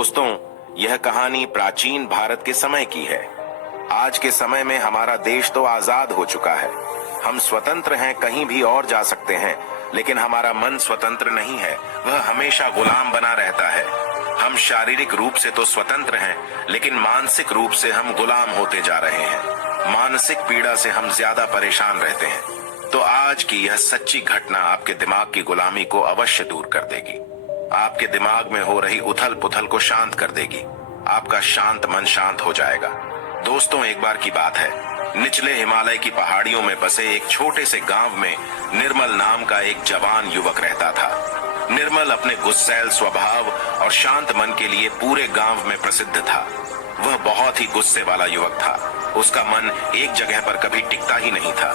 दोस्तों, यह कहानी प्राचीन भारत के समय की है। आज के समय में हमारा देश तो आजाद हो चुका है। हम स्वतंत्र हैं, कहीं भी और जा सकते हैं, लेकिन हमारा मन स्वतंत्र नहीं है। वह हमेशा गुलाम बना रहता है। हम शारीरिक रूप से तो स्वतंत्र हैं, लेकिन मानसिक रूप से हम गुलाम होते जा रहे हैं। मानसिक पीड़ा से हम ज्यादा परेशान रहते हैं। तो आज की यह सच्ची घटना आपके दिमाग की गुलामी को अवश्य दूर कर देगी। आपके दिमाग में हो रही उथल पुथल को शांत कर देगी। आपका शांत मन शांत हो जाएगा। दोस्तों, एक बार की बात है, निचले हिमालय की पहाड़ियों में बसे एक छोटे से गांव में निर्मल नाम का एक जवान युवक रहता था। निर्मल अपने गुस्सैल स्वभाव और शांत मन के लिए पूरे गांव में प्रसिद्ध था। वह बहुत ही गुस्से वाला युवक था। उसका मन एक जगह पर कभी टिकता ही नहीं था।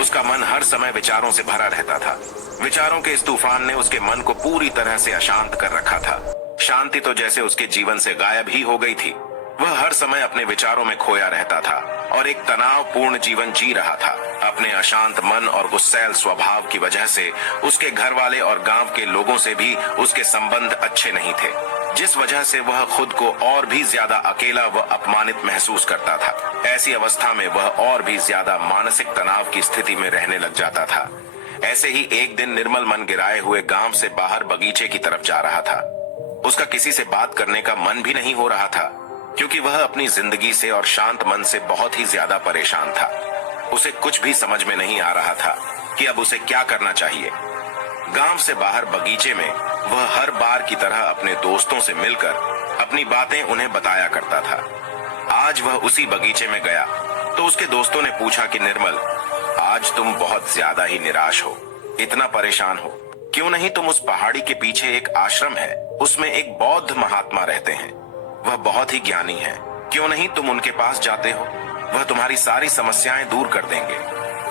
उसका मन हर समय विचारों से भरा रहता था। विचारों के इस तूफान ने उसके मन को पूरी तरह से अशांत कर रखा था। शांति तो जैसे उसके जीवन से गायब ही हो गई थी। वह हर समय अपने विचारों में खोया रहता था और एक तनावपूर्ण जीवन जी रहा था। अपने अशांत मन और गुस्सैल स्वभाव की वजह से उसके घर वाले और गांव के लोगों से भी उसके संबंध अच्छे नहीं थे, जिस वजह से वह खुद को और भी ज्यादा अकेला व अपमानित महसूस करता था। ऐसी अवस्था में वह और भी ज्यादा मानसिक तनाव की स्थिति में रहने लग जाता था। ऐसे ही एक दिन निर्मल मन गिराए हुए गांव से बाहर बगीचे की तरफ जा रहा था। उसका किसी से बात करने का मन भी नहीं हो रहा था, क्योंकि वह अपनी जिंदगी से और शांत मन से बहुत ही ज्यादा परेशान था। उसे कुछ भी समझ में नहीं आ रहा था कि अब उसे क्या करना चाहिए। गांव से बाहर बगीचे में वह हर बार की तरह अपने दोस्तों से मिलकर अपनी बातें उन्हें बताया करता था। आज वह उसी बगीचे में गया तो उसके दोस्तों ने पूछा कि निर्मल, आज तुम बहुत ज्यादा ही निराश हो, इतना परेशान हो। क्यों नहीं तुम उस पहाड़ी के पीछे एक आश्रम है, उसमें एक बौद्ध महात्मा रहते हैं। वह बहुत ही ज्ञानी है। क्यों नहीं तुम उनके पास जाते हो? वह तुम्हारी सारी समस्याएं दूर कर देंगे।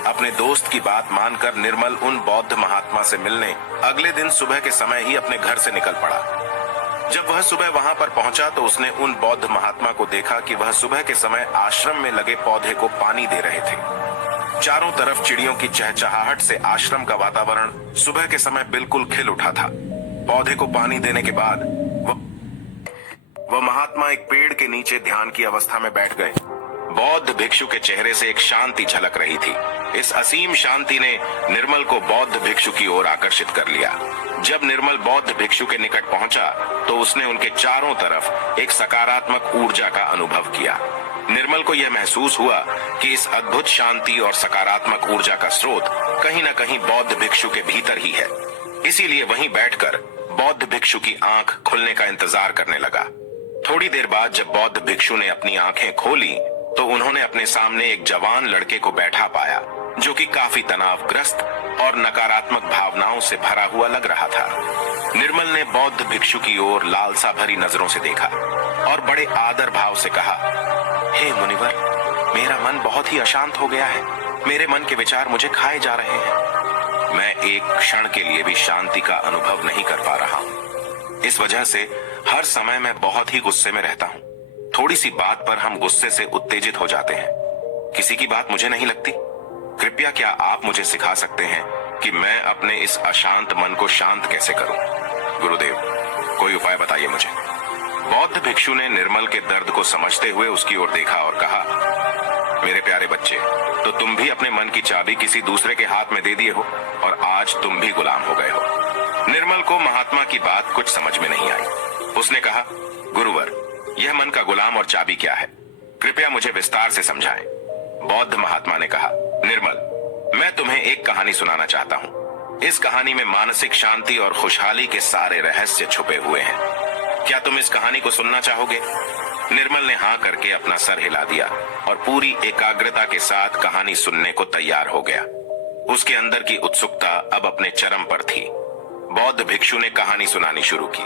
अपने दोस्त की बात मानकर निर्मल उन बौद्ध महात्मा से मिलने अगले दिन सुबह के समय ही अपने घर से निकल पड़ा। जब वह सुबह वहां पर पहुंचा तो उसने उन बौद्ध महात्मा को देखा कि वह सुबह के समय आश्रम में लगे पौधे को पानी दे रहे थे। चारों तरफ चिड़ियों की चहचहाहट से आश्रम का वातावरण सुबह के समय बिल्कुल खिल उठा था। पौधे को पानी देने के बाद वह महात्मा एक पेड़ के नीचे ध्यान की अवस्था में बैठ गए। बौद्ध भिक्षु के चेहरे से एक शांति झलक रही थी। इस असीम शांति ने निर्मल को बौद्ध भिक्षु की ओर आकर्षित कर लिया। जब निर्मल बौद्ध भिक्षु के निकट पहुंचा तो उसने उनके चारों तरफ एक सकारात्मक ऊर्जा का अनुभव किया। निर्मल को यह महसूस हुआ कि इस अद्भुत शांति और सकारात्मक ऊर्जा का स्रोत कहीं न कहीं बौद्ध भिक्षु के भीतर ही है। इसीलिए वहीं बैठकर बौद्ध भिक्षु की आंख खुलने का इंतजार करने लगा। थोड़ी देर बाद जब बौद्ध भिक्षु ने अपनी आंखें खोली तो उन्होंने अपने सामने एक जवान लड़के को बैठा पाया, जो कि काफी तनावग्रस्त और नकारात्मक भावनाओं से भरा हुआ लग रहा था। निर्मल ने बौद्ध भिक्षु की ओर लालसा भरी नजरों से देखा और बड़े आदर भाव से कहा, हे मुनिवर, मेरा मन बहुत ही अशांत हो गया है। मेरे मन के विचार मुझे खाए जा रहे हैं। मैं एक क्षण के लिए भी शांति का अनुभव नहीं कर पा रहा हूँ। इस वजह से हर समय मैं बहुत ही गुस्से में रहता हूँ। थोड़ी सी बात पर हम गुस्से से उत्तेजित हो जाते हैं। किसी की बात मुझे नहीं लगती। कृपया क्या आप मुझे सिखा सकते हैं कि मैं अपने इस अशांत मन को शांत कैसे करूं? गुरुदेव, कोई उपाय बताइए मुझे। बौद्ध भिक्षु ने निर्मल के दर्द को समझते हुए उसकी ओर देखा और कहा, मेरे प्यारे बच्चे, तो तुम भी अपने मन की चाबी किसी दूसरे के हाथ में दे दिए हो और आज तुम भी गुलाम हो गए हो। निर्मल को महात्मा की बात कुछ समझ में नहीं आई। उसने कहा, गुरुवर, यह मन का गुलाम और चाबी क्या है? कृपया मुझे विस्तार से समझाएं। बौद्ध महात्मा ने कहा, निर्मल, मैं तुम्हें एक कहानी सुनाना चाहता हूँ। इस कहानी में मानसिक शांति और खुशहाली के सारे रहस्य छुपे हुए हैं। क्या तुम इस कहानी को सुनना चाहोगे? निर्मल ने हाँ करके अपना सर हिला दिया और पूरी एकाग्रता के साथ कहानी सुनने को तैयार हो गया। उसके अंदर की उत्सुकता अब अपने चरम पर थी। बौद्ध भिक्षु ने कहानी सुनानी शुरू की।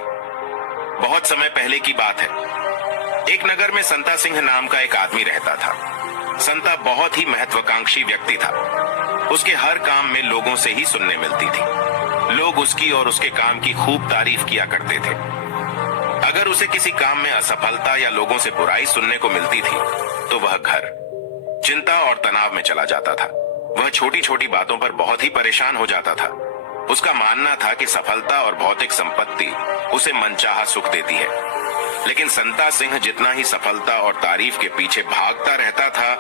बहुत समय पहले की बात है। एक नगर में संता सिंह नाम का एक आदमी रहता था। संता बहुत ही महत्वाकांक्षी व्यक्ति था। उसके हर काम में लोगों से ही सुनने मिलती थी। लोग उसकी और उसके काम की खूब तारीफ किया करते थे। अगर उसे किसी काम में असफलता या लोगों से बुराई सुनने को मिलती थी तो वह घर चिंता और तनाव में चला जाता था। वह छोटी छोटी बातों पर बहुत ही परेशान हो जाता था। उसका मानना था कि सफलता और भौतिक संपत्ति उसे मनचाहा सुख देती है। लेकिन संता सिंह जितना ही सफलता और तारीफ के पीछे भागता रहता था,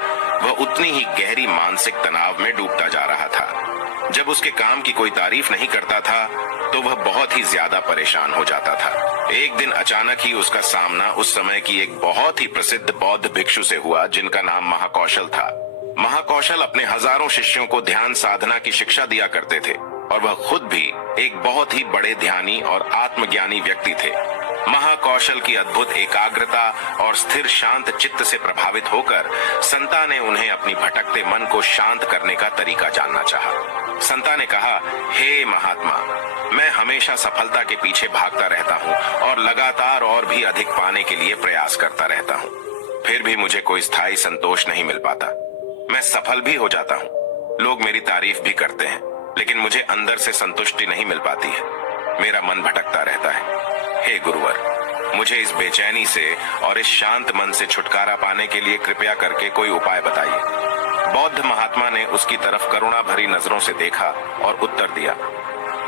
वह उतनी ही गहरी मानसिक तनाव में डूबता जा रहा था। जब उसके काम की कोई तारीफ नहीं करता था तो वह बहुत ही ज्यादा परेशान हो जाता था। एक दिन अचानक ही उसका सामना उस समय की एक बहुत ही प्रसिद्ध बौद्ध भिक्षु से हुआ, जिनका नाम महाकौशल था। महाकौशल अपने हजारों शिष्यों को ध्यान साधना की शिक्षा दिया करते थे और वह खुद भी एक बहुत ही बड़े ध्यानी और आत्मज्ञानी व्यक्ति थे। महाकौशल की अद्भुत एकाग्रता और स्थिर शांत चित्त से प्रभावित होकर संता ने उन्हें अपनी भटकते मन को शांत करने का तरीका जानना चाहा। संता ने कहा, हे महात्मा, मैं हमेशा सफलता के पीछे भागता रहता हूँ और लगातार और भी अधिक पाने के लिए प्रयास करता रहता हूँ, फिर भी मुझे कोई स्थायी संतोष नहीं मिल पाता। मैं सफल भी हो जाता हूँ, लोग मेरी तारीफ भी करते हैं, लेकिन मुझे अंदर से संतुष्टि नहीं मिल पाती है। मेरा मन भटकता रहता है। हे गुरुवर, मुझे इस बेचैनी से और इस शांत मन से छुटकारा पाने के लिए कृपया करके कोई उपाय बताइए। बौद्ध महात्मा ने उसकी तरफ करुणा भरी नजरों से देखा और उत्तर दिया,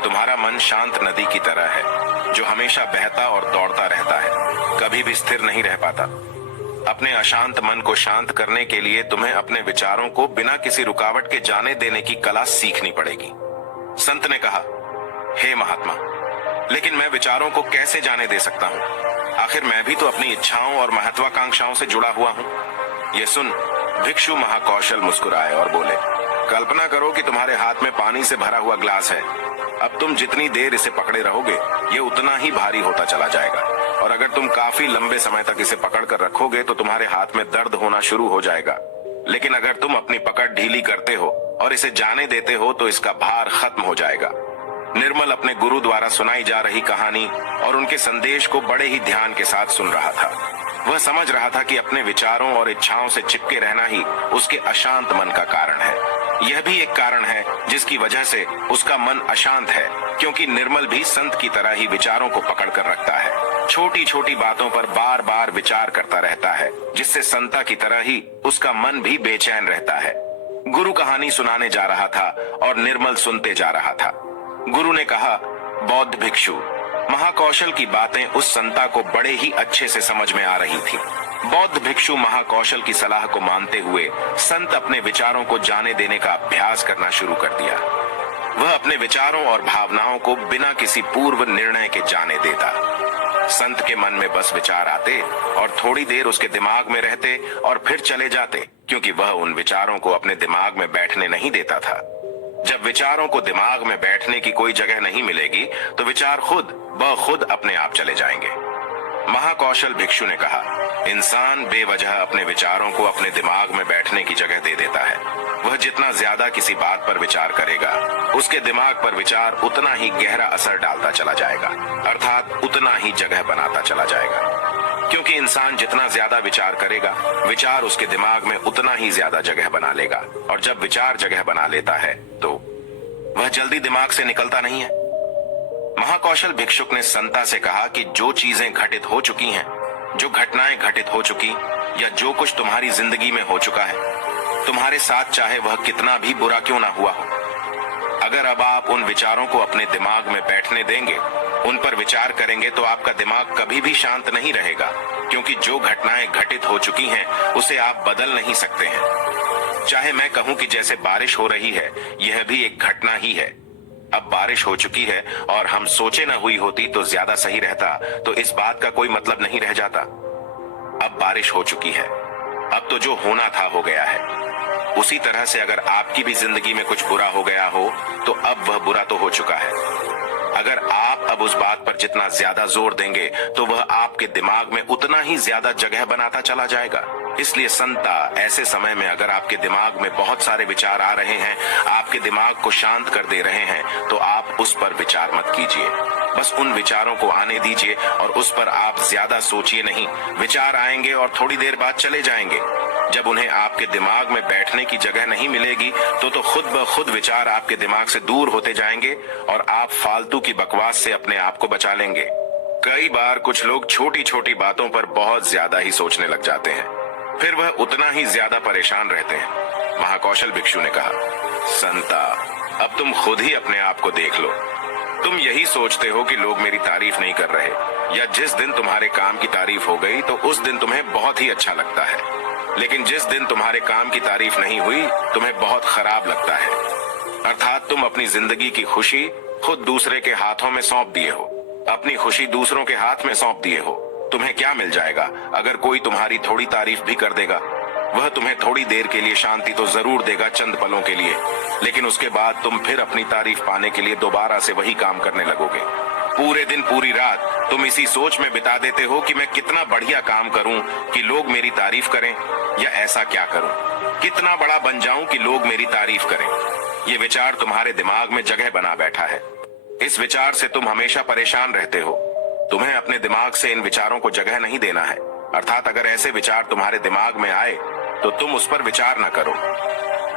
तुम्हारा मन शांत नदी की तरह है जो हमेशा बहता और दौड़ता रहता है, कभी भी स्थिर नहीं रह पाता। अपने अशांत मन को शांत करने के लिए तुम्हें अपने विचारों को बिना किसी रुकावट के जाने देने की कला सीखनी पड़ेगी। संत ने कहा, हे महात्मा, लेकिन मैं विचारों को कैसे जाने दे सकता हूँ? आखिर मैं भी तो अपनी इच्छाओं और महत्वाकांक्षाओं से जुड़ा हुआ हूँ। ये सुन भिक्षु महाकौशल मुस्कुराए और बोले, कल्पना करो कि तुम्हारे हाथ में पानी से भरा हुआ ग्लास है। अब तुम जितनी देर इसे पकड़े रहोगे, ये उतना ही भारी होता चला जाएगा, और अगर तुम काफी लंबे समय तक इसे पकड़ कर रखोगे तो तुम्हारे हाथ में दर्द होना शुरू हो जाएगा। लेकिन अगर तुम अपनी पकड़ ढीली करते हो और इसे जाने देते हो तो इसका भार खत्म हो जाएगा। निर्मल अपने गुरु द्वारा सुनाई जा रही कहानी और उनके संदेश को बड़े ही ध्यान के साथ सुन रहा था। वह समझ रहा था कि अपने विचारों और इच्छाओं से चिपके रहना ही उसके अशांत मन का कारण है। यह भी एक कारण है जिसकी वजह से उसका मन अशांत है, क्योंकि निर्मल भी संत की तरह ही विचारों को पकड़ कर रखता है। छोटी छोटी बातों पर बार बार विचार करता रहता है, जिससे संता की तरह ही उसका मन भी बेचैन रहता है। गुरु कहानी सुनाने जा रहा था और निर्मल सुनते जा रहा था। गुरु ने कहा, बौद्ध भिक्षु, महाकौशल की बातें उस संता को बड़े ही अच्छे से समझ में आ रही थी। बौद्ध भिक्षु महाकौशल की सलाह को मानते हुए संत अपने विचारों को जाने देने का अभ्यास करना शुरू कर दिया। वह अपने विचारों और भावनाओं को बिना किसी पूर्व निर्णय के जाने देता। संत के मन में बस विचार आते और थोड़ी देर उसके दिमाग में रहते और फिर चले जाते, क्योंकि वह उन विचारों को अपने दिमाग में बैठने नहीं देता था। जब विचारों को दिमाग में बैठने की कोई जगह नहीं मिलेगी तो विचार खुद ब खुद अपने आप चले जाएंगे। महाकौशल भिक्षु ने कहा, इंसान बेवजह अपने विचारों को अपने दिमाग में बैठने की जगह दे देता है। वह जितना ज्यादा किसी बात पर विचार करेगा, उसके दिमाग पर विचार उतना ही गहरा असर डालता चला जाएगा, अर्थात उतना ही जगह बनाता चला जाएगा। क्योंकि इंसान जितना ज्यादा विचार करेगा, विचार उसके दिमाग में उतना ही ज्यादा जगह बना लेगा, और जब विचार जगह बना लेता है तो वह जल्दी दिमाग से निकलता नहीं है। महाकौशल भिक्षुक ने संता से कहा कि जो चीजें घटित हो चुकी हैं, जो घटनाएं घटित हो चुकी, या जो कुछ तुम्हारी जिंदगी में हो चुका है, तुम्हारे साथ चाहे वह कितना भी बुरा क्यों ना हुआ हो, अगर अब आप उन विचारों को अपने दिमाग में बैठने देंगे, उन पर विचार करेंगे, तो आपका दिमाग कभी भी शांत नहीं रहेगा, क्योंकि जो घटनाएं घटित हो चुकी हैं उसे आप बदल नहीं सकते हैं। चाहे मैं कहूं कि जैसे बारिश हो रही है, यह भी एक घटना ही है। अब बारिश हो चुकी है और हम सोचे न हुई होती तो ज्यादा सही रहता, तो इस बात का कोई मतलब नहीं रह जाता। अब बारिश हो चुकी है, अब तो जो होना था हो गया है। उसी तरह से अगर आपकी भी जिंदगी में कुछ बुरा हो गया हो तो अब वह बुरा तो हो चुका है। अगर आप अब उस बात पर जितना ज्यादा जोर देंगे तो वह आपके दिमाग में उतना ही ज्यादा जगह बनाता चला जाएगा। इसलिए संता, ऐसे समय में अगर आपके दिमाग में बहुत सारे विचार आ रहे हैं, आपके दिमाग को शांत कर दे रहे हैं, तो आप उस पर विचार मत कीजिए। बस उन विचारों को आने दीजिए और उस पर आप ज्यादा सोचिए नहीं। विचार आएंगे और थोड़ी देर बाद चले जाएंगे। जब उन्हें आपके दिमाग में बैठने की जगह नहीं मिलेगी तो खुद ब खुद विचार आपके दिमाग से दूर होते जाएंगे और आप फालतू की बकवास से अपने आप को बचा लेंगे। कई बार कुछ लोग छोटी छोटी बातों पर बहुत ज्यादा ही सोचने लग जाते हैं, फिर वह उतना ही ज्यादा परेशान रहते हैं। महाकौशल भिक्षु ने कहा, संता, अब तुम खुद ही अपने आप को देख लो। तुम यही सोचते हो कि लोग मेरी तारीफ नहीं कर रहे, या जिस दिन तुम्हारे काम की तारीफ हो गई तो उस दिन तुम्हें बहुत ही अच्छा लगता है, लेकिन जिस दिन तुम्हारे काम की तारीफ नहीं हुई तुम्हें बहुत खराब लगता है। अर्थात तुम अपनी जिंदगी की खुशी खुद दूसरे के हाथों में सौंप दिए हो, अपनी खुशी दूसरों के हाथ में सौंप दिए हो। तुम्हें क्या मिल जाएगा अगर कोई तुम्हारी थोड़ी तारीफ भी कर देगा? वह तुम्हें थोड़ी देर के लिए शांति तो जरूर देगा, चंद पलों के लिए, लेकिन उसके बाद तुम फिर अपनी तारीफ पाने के लिए दोबारा से वही काम करने लगोगे। पूरे दिन पूरी रात तुम इसी सोच में बिता देते हो कि मैं कितना बढ़िया काम करूं कि लोग मेरी तारीफ करें, या ऐसा क्या करूं, कितना बड़ा बन जाऊं कि लोग मेरी तारीफ करें। ये विचार तुम्हारे दिमाग में जगह बना बैठा है। इस विचार से तुम हमेशा परेशान रहते हो। तुम्हें अपने दिमाग से इन विचारों को जगह नहीं देना है। अर्थात अगर ऐसे विचार तुम्हारे दिमाग में आए तो तुम उस पर विचार न करो।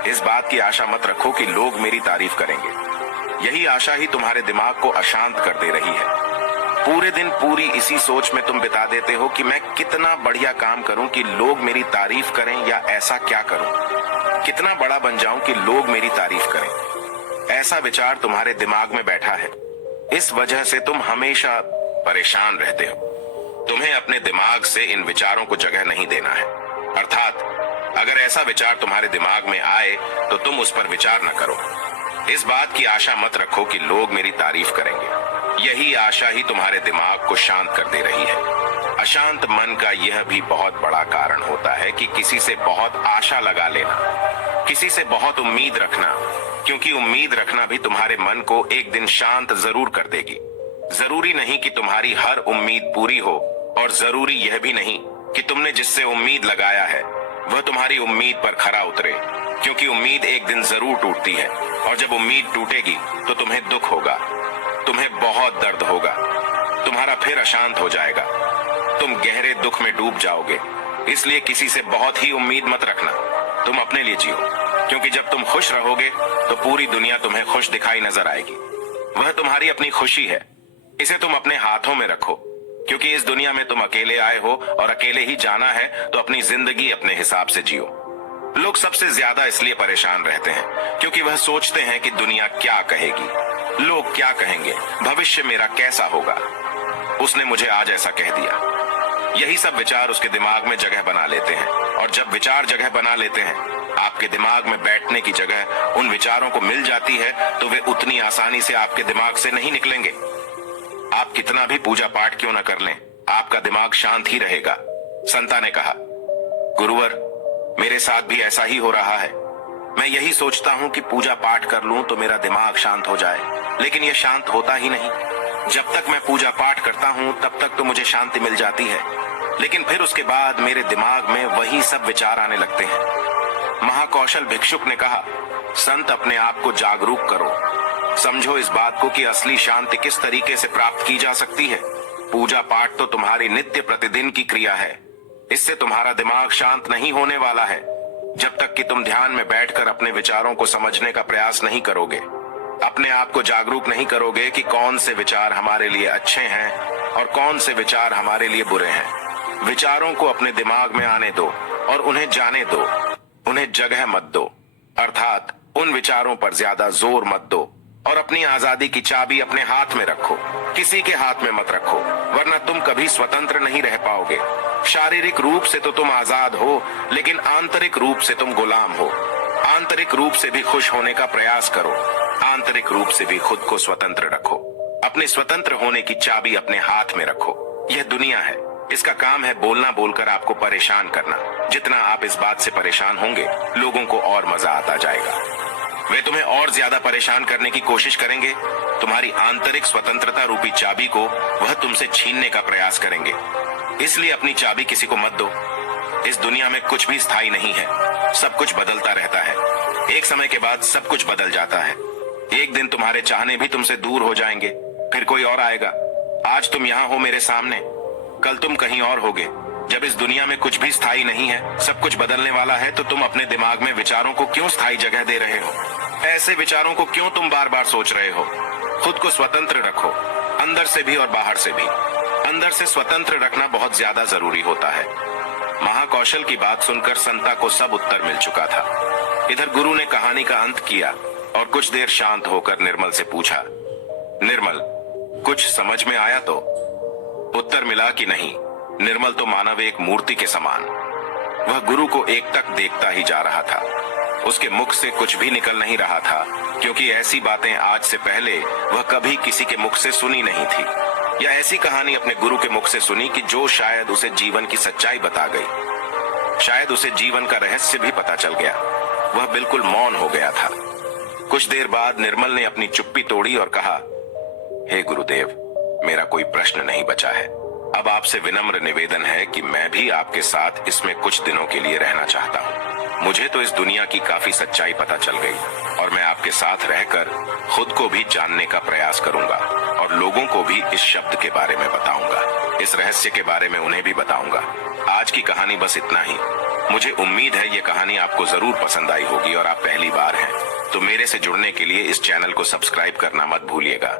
इस बात की आशा मत रखो कि लोग मेरी तारीफ करेंगे। यही आशा ही तुम्हारे दिमाग को अशांत कर दे रही है। पूरे दिन पूरी इसी सोच में तुम बिता देते हो कि मैं कितना बढ़िया काम करूं कि लोग मेरी तारीफ करें, या ऐसा क्या करूं, कितना बड़ा बन जाऊं कि लोग मेरी तारीफ करें। ऐसा विचार तुम्हारे दिमाग में बैठा है। इस वजह से तुम हमेशा परेशान रहते हो। तुम्हें अपने दिमाग से इन विचारों को जगह नहीं देना है। अर्थात अगर ऐसा विचार तुम्हारे दिमाग में आए तो तुम उस पर विचार न करो। इस बात की आशा मत रखो कि लोग मेरी तारीफ करेंगे। यही आशा ही तुम्हारे दिमाग को शांत कर दे रही है। अशांत मन का यह भी बहुत बड़ा कारण होता है कि किसी से बहुत आशा लगा लेना, किसी से बहुत उम्मीद रखना, क्योंकि उम्मीद रखना भी तुम्हारे मन को एक दिन शांत जरूर कर देगी। जरूरी नहीं कि तुम्हारी हर उम्मीद पूरी हो, और जरूरी यह भी नहीं कि तुमने जिससे उम्मीद लगाया है वह तुम्हारी उम्मीद पर खरा उतरे, क्योंकि उम्मीद एक दिन जरूर टूटती है, और जब उम्मीद टूटेगी तो तुम्हें दुख होगा, तुम्हें बहुत दर्द होगा, तुम्हारा फिर अशांत हो जाएगा, तुम गहरे दुख में डूब जाओगे। इसलिए किसी से बहुत ही उम्मीद मत रखना। तुम अपने लिए जियो, क्योंकि जब तुम खुश रहोगे तो पूरी दुनिया तुम्हें खुश दिखाई नजर आएगी। वह तुम्हारी अपनी खुशी है, इसे तुम अपने हाथों में रखो, क्योंकि इस दुनिया में तुम अकेले आए हो और अकेले ही जाना है, तो अपनी जिंदगी अपने हिसाब से जियो। लोग सबसे ज्यादा इसलिए परेशान रहते हैं क्योंकि वह सोचते हैं कि दुनिया क्या कहेगी, लोग क्या कहेंगे, भविष्य मेरा कैसा होगा, उसने मुझे आज ऐसा कह दिया। यही सब विचार उसके दिमाग में जगह बना लेते हैं, और जब विचार जगह बना लेते हैं, आपके दिमाग में बैठने की जगह उन विचारों को मिल जाती है, तो वे उतनी आसानी से आपके दिमाग से नहीं निकलेंगे। आप कितना भी पूजा पाठ क्यों न कर लें, आपका दिमाग शांत ही रहेगा। संता ने कहा, गुरुवर, मेरे साथ भी ऐसा ही हो रहा है। मैं यही सोचता हूँ कि पूजा पाठ कर लूं तो मेरा दिमाग शांत हो जाए, लेकिन यह शांत होता ही नहीं। जब तक मैं पूजा पाठ करता हूँ तब तक तो मुझे शांति मिल जाती है, लेकिन फिर उसके बाद मेरे दिमाग में वही सब विचार आने लगते हैं। महाकौशल भिक्षुक ने कहा, संत, अपने आप को जागरूक करो, समझो इस बात को कि असली शांति किस तरीके से प्राप्त की जा सकती है। पूजा पाठ तो तुम्हारी नित्य प्रतिदिन की क्रिया है, इससे तुम्हारा दिमाग शांत नहीं होने वाला है जब तक कि तुम ध्यान में बैठकर अपने विचारों को समझने का प्रयास नहीं करोगे, अपने आप को जागरूक नहीं करोगे कि कौन से विचार हमारे लिए अच्छे हैं और कौन से विचार हमारे लिए बुरे हैं। विचारों को अपने दिमाग में आने दो और उन्हें जाने दो, उन्हें जगह मत दो। अर्थात उन विचारों पर ज्यादा जोर मत दो, और अपनी आजादी की चाबी अपने हाथ में रखो, किसी के हाथ में मत रखो, वरना तुम कभी स्वतंत्र नहीं रह पाओगे। शारीरिक रूप से तो तुम आजाद हो, लेकिन आंतरिक रूप से तुम गुलाम हो। आंतरिक रूप से भी खुश होने का प्रयास करो, आंतरिक रूप से भी खुद को स्वतंत्र रखो। अपने स्वतंत्र होने की चाबी अपने हाथ में रखो। यह दुनिया है, इसका काम है बोलना बोलकर आपको परेशान करना। जितना आप इस बात से परेशान होंगे, लोगों को और मजा आता जाएगा। वे तुम्हें और ज्यादा परेशान करने की कोशिश करेंगे। तुम्हारी आंतरिक स्वतंत्रता रूपी चाबी को वह तुमसे छीनने का प्रयास करेंगे। इसलिए अपनी चाबी किसी को मत दो। इस दुनिया में कुछ भी स्थायी नहीं है, सब कुछ बदलता रहता है। एक समय के बाद सब कुछ बदल जाता है। एक दिन तुम्हारे चाहने भी तुमसे दूर हो जाएंगे, फिर कोई और आएगा। आज तुम यहाँ हो मेरे सामने, कल तुम कहीं और होगे। जब इस दुनिया में कुछ भी स्थायी नहीं है, सब कुछ बदलने वाला है, तो तुम अपने दिमाग में विचारों को क्यों स्थायी जगह दे रहे हो? ऐसे विचारों को क्यों तुम बार बार सोच रहे हो? खुद को स्वतंत्र रखो, अंदर से भी और बाहर से भी। अंदर से स्वतंत्र रखना बहुत ज्यादा जरूरी होता है। महाकौशल की बात सुनकर संता को सब उत्तर मिल चुका था। इधर गुरु ने कहानी का अंत किया और कुछ देर शांत होकर निर्मल से पूछा, निर्मल, कुछ समझ में आया तो? उत्तर मिला कि नहीं। निर्मल तो मानव एक मूर्ति के समान। वह गुरु को एकटक देखता ही जा रहा था। उसके मुख से कुछ भी निकल नहीं रहा था, क्योंकि ऐसी बातें आज से पहले वह कभी किसी के मुख से सुनी नहीं थी, या ऐसी कहानी अपने गुरु के मुख से सुनी कि जो शायद उसे जीवन की सच्चाई बता गई। शायद उसे जीवन का रहस्य भी पता चल गया। वह बिल्कुल मौन हो गया था। कुछ देर बाद निर्मल ने अपनी चुप्पी तोड़ी और कहा, हे गुरुदेव, मेरा कोई प्रश्न नहीं बचा है। अब आपसे विनम्र निवेदन है कि मैं भी आपके साथ इसमें कुछ दिनों के लिए रहना चाहता हूँ। मुझे तो इस दुनिया की काफी सच्चाई पता चल गई और मैं आपके साथ रहकर खुद को भी जानने का प्रयास करूंगा और लोगों को भी इस शब्द के बारे में बताऊंगा, इस रहस्य के बारे में उन्हें भी बताऊंगा। आज की कहानी बस इतना ही। मुझे उम्मीद है ये कहानी आपको जरूर पसंद आई होगी और आप पहली बार हैं तो मेरे से जुड़ने के लिए इस चैनल को सब्सक्राइब करना मत भूलिएगा।